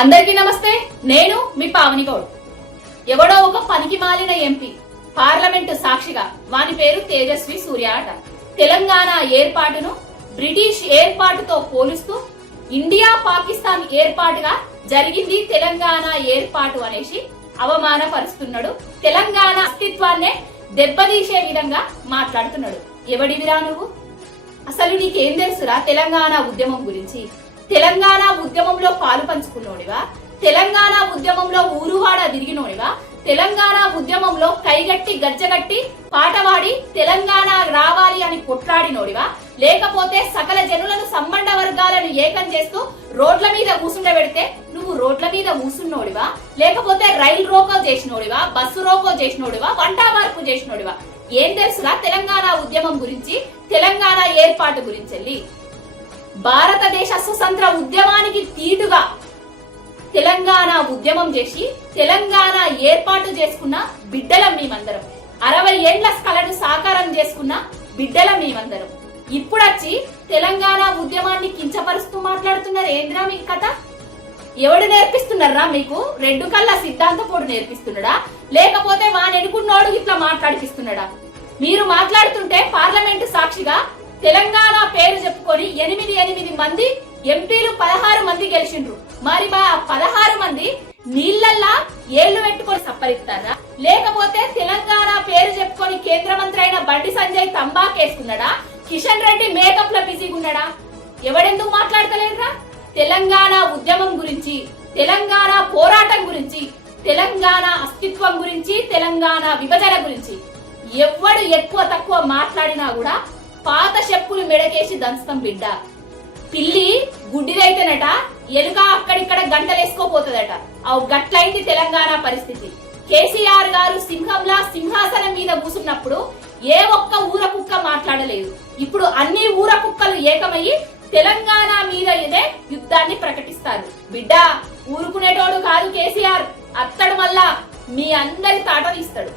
అందరికీ నమస్తే. నేను మీ పావని గౌడ్. ఎవడో ఒక పనికి మాలిన ఎంపీ పార్లమెంటు సాక్షిగా వాని పేరు తేజస్వి సూర్య అట తెలంగాణ ఏర్పాటును బ్రిటిష్ ఏర్పాటుతో పోలుస్తూ ఇండియా పాకిస్తాన్ ఏర్పాటుగా జరిగింది తెలంగాణ ఏర్పాటు అనేసి అవమానపరుస్తున్నాడు. తెలంగాణ అస్తిత్వాన్నే దెబ్బతీసే విధంగా మాట్లాడుతున్నాడు. ఎవడివిరా నువ్వు? అసలు నీకేం తెలుసురా తెలంగాణ ఉద్యమం గురించి? తెలంగాణ ఉద్యమంలో పాలు పంచుకున్నోడివా? తెలంగాణ ఉద్యమంలో ఊరువాడ తిరిగినోడివా? తెలంగాణ ఉద్యమంలో కైగట్టి గజ్జగట్టి పాటవాడి తెలంగాణ రావాలి అని కొట్లాడినోడివా? లేకపోతే సకల జనులను సంబంధ వర్గాలను ఏకం చేస్తూ రోడ్ల మీద కూసుండబెడితే నువ్వు రోడ్ల మీద కూసున్నోడివా? లేకపోతే రైలు రోకో చేసినోడివా? బస్సు రోకో చేసినోడివా? వంట మార్పు చేసినోడివా? ఏం తెలుసురా తెలంగాణ ఉద్యమం గురించి, తెలంగాణ ఏర్పాటు గురించి? భారతదేశ స్వతంత్ర ఉద్యమానికి తీటుగా తెలంగాణ ఉద్యమం చేసి తెలంగాణ ఏర్పాటు చేసుకున్న బిడ్డలం మేమందరం. 60 ఏండ్ల కలను సాకారం చేసుకున్న బిడ్డలం మేమందరం. ఇప్పుడొచ్చి తెలంగాణ ఉద్యమాన్ని కించపరుస్తూ మాట్లాడుతున్నారు. ఏంద్రా మీ కథ? ఎవడు నేర్పిస్తున్నారా మీకు? రెడ్డు కళ్ళ సిద్ధాంతపోడు నేర్పిస్తున్నాడా? లేకపోతే వానెనుకున్నోడు ఇట్లా మాట్లాడిపిస్తున్నాడా? మీరు మాట్లాడుతుంటే పార్లమెంటు సాక్షిగా తెలంగాణ పేరు చెప్పుకొని 8 మంది ఎంపీలు 16 మంది గెలిచిండ్రు. మరి 16 మంది నీళ్లల్లా ఏళ్లు పెట్టుకొని సప్పరిస్తారా? లేకపోతే తెలంగాణ పేరు చెప్పుకొని కేంద్ర మంత్రి అయిన బండి సంజయ్ తంబాకేసుకున్నాడా? కిషన్ రెడ్డి మేకప్ లో బిజీగా ఉన్నాడా? ఎవడెందుకు మాట్లాడతలేదురా? తెలంగాణ ఉద్యమం గురించి, తెలంగాణ పోరాటం గురించి, తెలంగాణ అస్తిత్వం గురించి, తెలంగాణ విభజన గురించి ఎవడు ఎక్కువ తక్కువ మాట్లాడినా కూడా పాత చెప్పులు మెడకేసి దంచుతాం బిడ్డ. పిల్లి గుడ్డిదైతేనట ఎలుక అక్కడిక్కడ గంటలేసుకోపోతుందట. అవు గట్లయింది తెలంగాణ పరిస్థితి. కేసీఆర్ గారు సింహంలా సింహాసనం మీద కూసున్నప్పుడు ఏ ఒక్క ఊర కుక్క మాట్లాడలేదు. ఇప్పుడు అన్ని ఊర కుక్కలు ఏకమయ్యి తెలంగాణ మీద ఇదే యుద్ధాన్ని ప్రకటిస్తారు. బిడ్డ ఊరుకునేటోడు కాదు కేసీఆర్. అత్తడు వల్ల మీ అందరి తాట తీస్తాడు.